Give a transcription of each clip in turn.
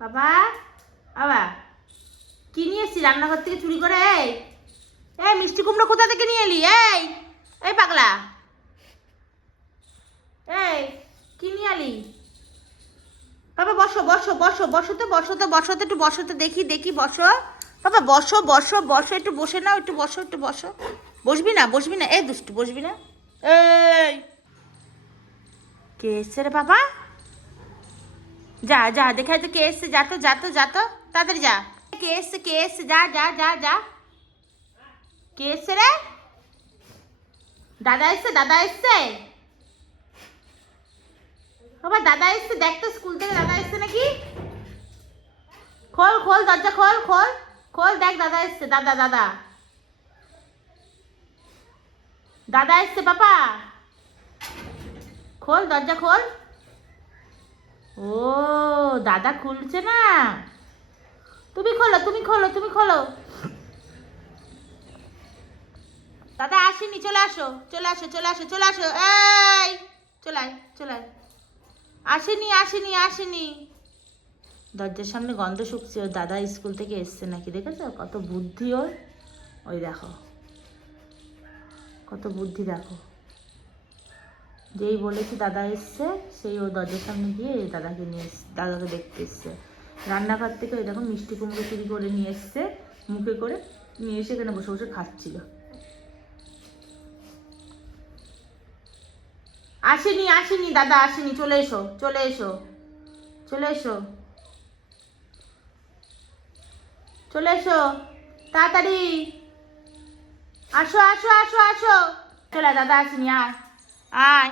বাবা বাবা, কি নিয়ে এসছি রান্নাঘর থেকে চুরি করে? এই এই মিষ্টি কুমড়ো কোথা থেকে নিয়ে এলি? এই এই পাগলা। এই, কি নিয়ে এলি? বাবা, বসো বসো বসো বসো তো বসো তো বসো তো একটু বসো তো দেখি দেখি, বসো। বাবা, বসো বসো বসো, একটু বসে নাও, একটু বসো একটু বসো। বসবি না বসবি না। এই দুষ্টু, বসবি না। এই, কে বাবা? যা যা দেখাই তো কে এসছে, যা তো যা তো যা তো, তাড়াতাড়ি যা। কে এসছে কে এসছে, যা যা যা যা। কে এসছে রে? দাদা এসছে দাদা এসছে। বাবা দাদা এসছে, দেখ তো স্কুল থেকে দাদা এসছে নাকি। খোল খোল, দরজা খোল খোল খোল, দেখ দাদা এসছে, দাদা দাদা। দাদা এসছে বাবা খোল, দরজা খোল। ও, দাদা খুলছে না। তুমি খোলো তুমি খোলো তুমি খোলো। দাদা, আসেনি, চলে আসো চলে আসো চলে আসো চলে আসো। এই, চলে আয় চলে আয়। আসেনি আসেনি আসেনি। দরজার সামনে গন্ধ শুকছে, ওর দাদা স্কুল থেকে এসছে নাকি, দেখেছ? কত বুদ্ধি ওর। ওই দেখো, কত বুদ্ধি দেখো। যেই বলেছি দাদা এসছে, সেই ও দরজার সামনে গিয়ে দাদাকে নিয়ে দাদাকে দেখতে এসছে। রান্নাঘর থেকে দেখো মিষ্টি কুমড়ো চুরি করে নিয়ে এসছে, মুখে করে নিয়ে এসে এখানে বসে বসে খাচ্ছিল। আসেনি আসেনি দাদা, আসেনি, চলে এসো চলে এসো চলে এসো। চলে এসো, তাড়াতাড়ি। আসো আসো আসো আসো। চলে দাদা, আসেনি, আয়। আয়।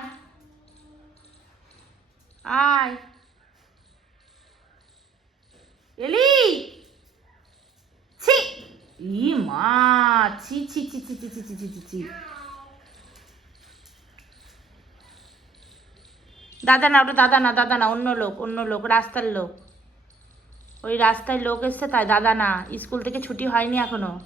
আয়। এলি? ছি। ই মা, ছি ছি ছি ছি ছি ছি ছি ছি ছি। ছি দাদা না, ওটা দাদা না দাদা না, অন্য লোক অন্য লোক, রাস্তার লোক। ওই রাস্তায় লোক এসছে তাই দাদা না, স্কুল থেকে ছুটি হয়নি এখনও।